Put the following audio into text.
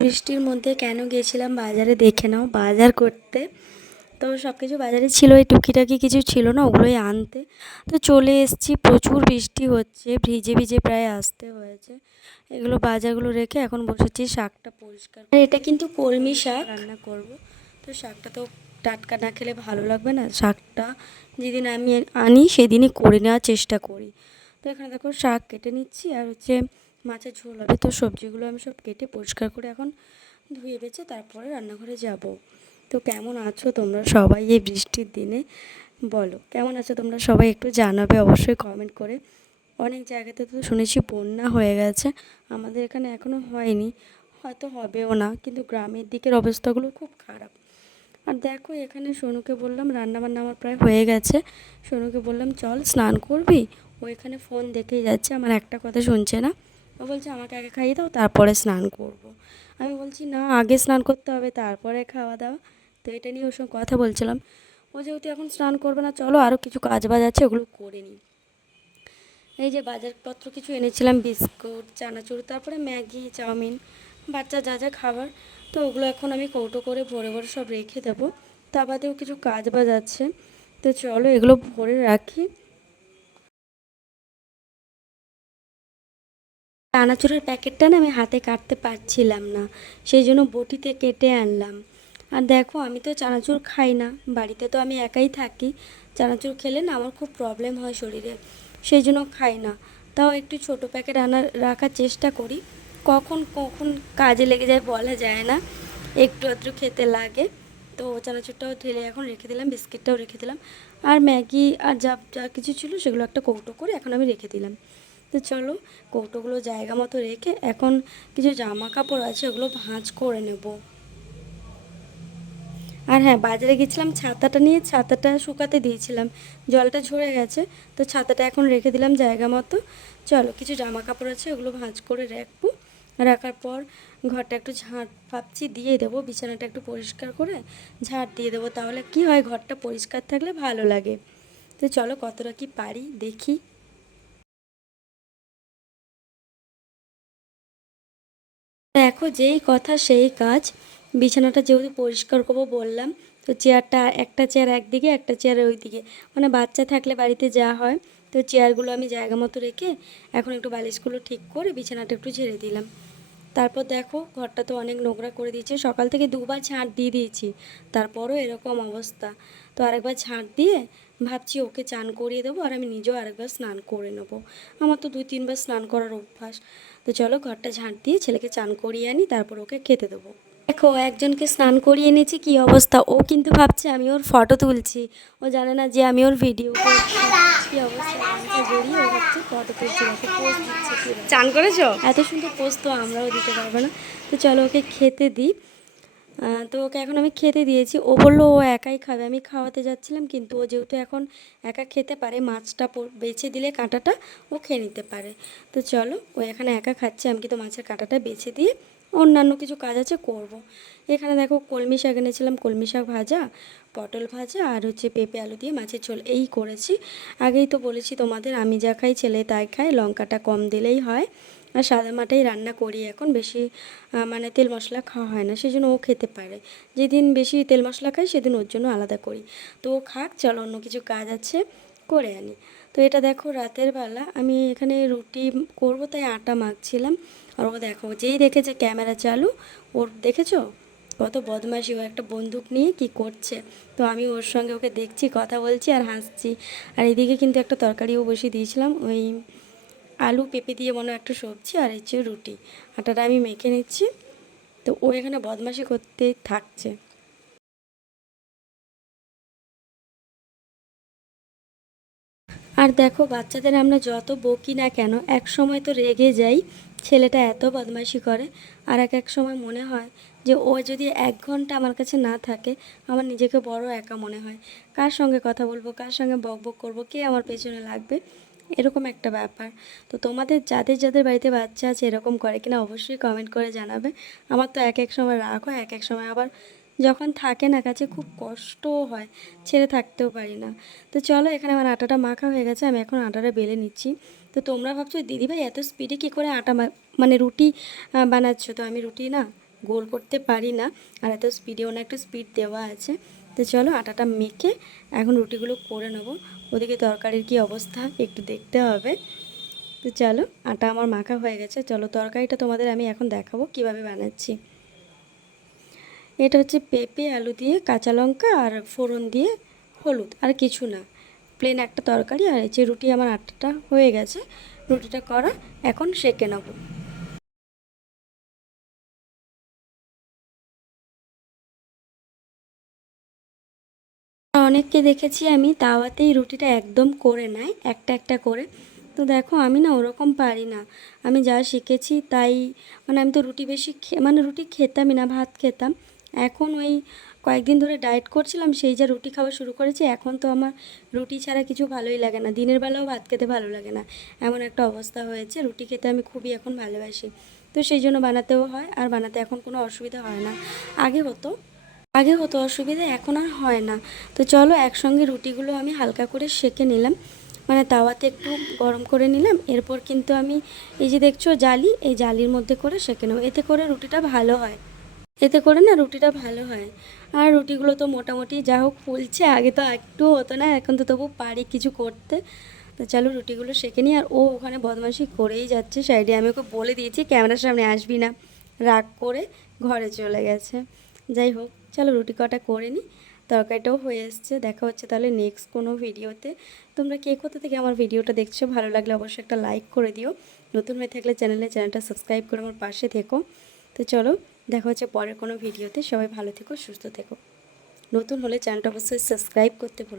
বৃষ্টির মধ্যে কেন গিয়েছিলাম বাজারে দেখে নাও, বাজার করতে। তো সব কিছু বাজারে ছিল, এই টুকিটাকি কিছু ছিল না, ওগুলোই আনতে। তো চলে এসেছি, প্রচুর বৃষ্টি হচ্ছে, ভিজে ভিজে প্রায় আসতে হয়েছে। এগুলো বাজারগুলো রেখে এখন বসেছি শাকটা পরিষ্কার। আর এটা কিন্তু কলমি শাক রান্না করব। তো শাকটা তো টাটকা না খেলে ভালো লাগবে না। শাকটা যেদিন আমি আনি সেদিনই করে নেওয়ার চেষ্টা করি। তো এখানে দেখো শাক কেটে নিচ্ছি, আর হচ্ছে মাছের ঝোল হবে। তো সবজিগুলো আমি সব কেটে পরিষ্কার করে এখন ধুয়ে বেছে তারপরে রান্নাঘরে যাব। তো কেমন আছো তোমরা সবাই এই বৃষ্টির দিনে? বলো কেমন আছো তোমরা সবাই, একটু জানাবে অবশ্যই কমেন্ট করে। অনেক জায়গাতে তো শুনেছি বন্যা হয়ে গেছে, আমাদের এখানে এখনও হয়নি, হয়তো হবেও না, কিন্তু গ্রামের দিকের অবস্থাগুলো খুব খারাপ। আর দেখো এখানে সোনুকে বললাম, রান্নাবান্না আমার প্রায় হয়ে গেছে, সোনুকে বললাম চল স্নান করবি। ও এখানে ফোন দেখেই যাচ্ছে, আমার একটা কথা শুনছে না। ও বলছে আমাকে আগে খাইয়ে দাও তারপরে স্নান করব। আমি বলছি না, আগে স্নান করতে হবে তারপরে খাওয়া দাওয়া। তো এটা নিয়ে ওর সঙ্গে কথা বলছিলাম। ও যেহেতু এখন স্নান করবে না, চলো আরও কিছু কাজ বাজ আছে ওগুলো করে নিই। এই যে বাজারপত্র কিছু এনেছিলাম, বিস্কুট, চানাচুর, তারপরে ম্যাগি, চাউমিন, বাচ্চা যা যা খাবার। তো ওগুলো এখন আমি কৌটো করে ভরে ভরে সব রেখে দেবো। তা বাদেও কিছু কাজ বাজ আছে, তো চলো এগুলো ভরে রাখি। চানাচুরের প্যাকেটটা না আমি হাতে কাটতে পারছিলাম না, সেই জন্য বটিতে কেটে আনলাম। আর দেখো আমি তো চানাচুর খাই না, বাড়িতে তো আমি একাই থাকি। চানাচুর খেলে না আমার খুব প্রবলেম হয় শরীরে, সেই জন্য খাই না। তাও একটু ছোটো প্যাকেট রাখার চেষ্টা করি, কখন কখন কাজে লেগে যায় বলা যায় না, একটু আধটু খেতে লাগে। তো চানাচুরটাও ঢেলে এখন রেখে দিলাম, বিস্কিটটাও রেখে দিলাম, আর ম্যাগি আর যা যা কিছু ছিল সেগুলো একটা কৌটো করে এখন আমি রেখে দিলাম। তো চলো কৌটোগুলো জায়গা মতো রেখে এখন কিছু জামা কাপড় আছে ওগুলো ভাঁজ করে নেব। আর হ্যাঁ, বাজারে গেছিলাম ছাতাটা নিয়ে, ছাতাটা শুকাতে দিয়েছিলাম, জলটা ঝরে গেছে। তো ছাতাটা এখন রেখে দিলাম জায়গা মতো। চলো কিছু জামা কাপড় আছে ওগুলো ভাঁজ করে রাখবো। রাখার পর ঘরটা একটু ঝাঁট ভাবছি দিয়ে দেবো, বিছানাটা একটু পরিষ্কার করে ঝাঁট দিয়ে দেবো, তাহলে কি হয় ঘরটা পরিষ্কার থাকলে ভালো লাগে। তো চলো কতটা কি পারি দেখি। দেখো যেই কথা সেই কাজ, বিছানাটা যেহেতু পরিষ্কার করবো বললাম, তো চেয়ারটা, একটা চেয়ার একদিকে একটা চেয়ার ওই দিকে, মানে বাচ্চা থাকলে বাড়িতে যা হয়। তো চেয়ারগুলো আমি জায়গা মতো রেখে এখন একটু বালিশগুলো ঠিক করে বিছানাটা একটু ঝেড়ে দিলাম। তারপর দেখো ঘরটা তো অনেক নোংরা করে দিয়েছে, সকাল থেকে দুবার ঝাঁট দিয়ে দিয়েছি, তারপরও এরকম অবস্থা। তো আরেকবার ঝাঁট দিয়ে ভাবছি ওকে চান করিয়ে দেবো, আর আমি নিজেও আরেকবার স্নান করে নেবো। আমার তো 2-3 বার স্নান করার অভ্যাস। তো চলো ঘরটা ঝাঁট দিয়ে ছেলেকে চান করিয়ে আনি, তারপর ওকে খেতে দেবো। দেখো একজনকে স্নান করিয়ে এনেছি, কি অবস্থা, ও কিন্তু ভাবছে আমি ওর ফটো তুলছি, ও জানে না যে আমি ওর ভিডিও করছি। কি অবস্থা, গামছা জড়িয়ে ও ভাবছে ফটো তুলছি, দেখো পোজ দিচ্ছে। কি চান করেছো? এত সুন্দর পোজ তো আমরাও দিতে পারবো না। তো চলো ওকে খেতে দিই। তো ওকে এখন আমি খেতে দিয়েছি, ও বললো ও একাই খাবে, আমি খাওয়াতে যাচ্ছিলাম, কিন্তু ও যেহেতু এখন একা খেতে পারে, মাছটা বেছে দিলে কাঁটাটা ও খেয়ে নিতে পারে। তো চলো ও এখানে একা খাচ্ছে, আমি কিন্তু মাছের কাঁটাটা বেছে দিয়ে অন্যান্য কিছু কাজ আছে করব। এখানে দেখো কলমি শাক এনেছিলাম, কলমি শাক ভাজা, পটল ভাজা, আর হচ্ছে পেঁপে আলু দিয়ে মাছের ঝোল, এই করেছি। আগেই তো বলেছি তোমাদের আমি যা খাই ছেলে তাই খায়, লঙ্কাটা কম দিলেই হয়। আর সাদা মাটাই রান্না করি এখন, বেশি মানে তেল মশলা খাওয়া হয় না, সেই জন্য ও খেতে পারে। যেদিন বেশি তেল মশলা খাই সেদিন ওর জন্য আলাদা করি। তো ও খাক, চলো অন্য কিছু কাজ আছে করে আনি। তো এটা দেখো রাতের বেলা আমি এখানে রুটি করব তাই আটা মাখছিলাম। আর ও দেখো যেই দেখেছে ক্যামেরা চালু, ওর দেখেছো কত বদমাইশি, ও একটা বন্দুক নিয়ে কি করছে। তো আমি ওর সঙ্গে ওকে দেখছি, কথা বলছি আর হাসছি। আর এদিকে কিন্তু একটা তরকারিও বসিয়ে দিয়েছিলাম, ওই আলু পেঁপে দিয়ে মনে একটা সবজি, আর হচ্ছে রুটি। আটাটা আমি মেখে নিচ্ছি। তো ও এখানে বদমাশি করতে থাকছে। আর দেখো বাচ্চাদের আমরা যত বকি না কেন এক সময় তো রেগে যাই, ছেলেটা এত বদমাইশি করে। আর এক এক সময় মনে হয় যে ও যদি 1 ঘন্টা আমার কাছে না থাকে, আমার নিজেকে বড় একা মনে হয়। কার সঙ্গে কথা বলবো, কার সঙ্গে বক বক করবো, কে আমার পেছনে লাগবে, এরকম একটা ব্যাপার। তো তোমাদের যাদের যাদের বাড়িতে বাচ্চা আছে এরকম করে কিনা অবশ্যই কমেন্ট করে জানাবে। আমার তো এক এক সময় রাগ হয়, এক এক সময় আবার যখন থাকে না কাছে খুব কষ্টও হয়, ছেড়ে থাকতেও পারি না। তো চলো এখানে আমার আটাটা মাখা হয়ে গেছে, আমি এখন আটাটা বেলে নিচ্ছি। তো তোমরা ভাবছো দিদিভাই এত স্পিডে কী করে আটা মানে রুটি বানাচ্ছো, তো আমি রুটি না গোল করতে পারি না, আর এত স্পিডেও না, একটু স্পিড দেওয়া আছে। তো চলো আটাটা মেখে এখন রুটিগুলো করে নেবো। ওদিকে তরকারির কি অবস্থা একটু দেখতে হবে। তো চলো, আটা আমার মাখা হয়ে গেছে। চলো তরকারিটা তোমাদের আমি এখন দেখাবো কিভাবে বানাচ্ছি। এটা হচ্ছে পেঁপে আলু দিয়ে, কাঁচা লঙ্কা আর ফোড়ন দিয়ে, হলুদ, আর কিছু না, প্লেন একটা তরকারি। আর এই যে রুটি, আমার আটাটা হয়ে গেছে, রুটিটা করা, এখন সেঁকে নেবো। অনেককে দেখেছি আমি তাওয়াতেই রুটিটা একদম করে নেয়, একটা একটা করে। তো দেখো আমি না ওরকম পারি না। আমি যা শিখেছি তাই, মানে আমি তো রুটি বেশি মানে রুটি খেতামই না, ভাত খেতাম। এখন ওই কয়েকদিন ধরে ডায়েট করছিলাম, সেই যা রুটি খাওয়া শুরু করেছি, এখন তো আমার রুটি ছাড়া কিছু ভালোই লাগে না, দিনের বেলাও ভাত খেতে ভালো লাগে না, এমন একটা অবস্থা হয়েছে। রুটি খেতে আমি খুবই এখন ভালোবাসি। তো সেই জন্য বানাতেও হয়, আর বানাতে এখন কোনো অসুবিধা হয় না। আগে হতো অসুবিধা, এখন আর হয় না। তো চলো একসঙ্গে রুটিগুলো আমি হালকা করে সেঁকে নিলাম, মানে তাওয়াতে একটু গরম করে নিলাম। এরপর কিন্তু আমি এই যে দেখছো জালি, এই জালির মধ্যে করে সেঁকে নেবো, এতে করে রুটিটা ভালো হয়। এতে করে না রুটিটা ভালো হয়। আর রুটিগুলো তো মোটামুটি যা হোক ফুলছে, আগে তো একটু হতো না, এখন তো তবু পারি কিছু করতে। তো চলো রুটিগুলো সেঁকে নিই। আর ও ওখানে বদমাশি করেই যাচ্ছে সাইডে, আমি ওকে বলে দিয়েছি ক্যামেরার সামনে আসবি না, রাগ করে ঘরে চলে গেছে। যাই হোক, চলো রুটি কটা করে নিই। তরকারিটাও হয়ে এসছে। দেখা হচ্ছে তাহলে নেক্সট কোনো ভিডিওতে। তোমরা কে কোথা থেকে আমার ভিডিওটা দেখছো, ভালো লাগলে অবশ্যই একটা লাইক করে দিও। নতুন হয়ে থাকলে চ্যানেলটা সাবস্ক্রাইব করে আমার পাশে থেকো। তো চলো দেখা হচ্ছে পরের কোনো ভিডিওতে। সবাই ভালো থেকো, সুস্থ থেকো। নতুন হলে চ্যানেলটা অবশ্যই সাবস্ক্রাইব করতে ভুলো।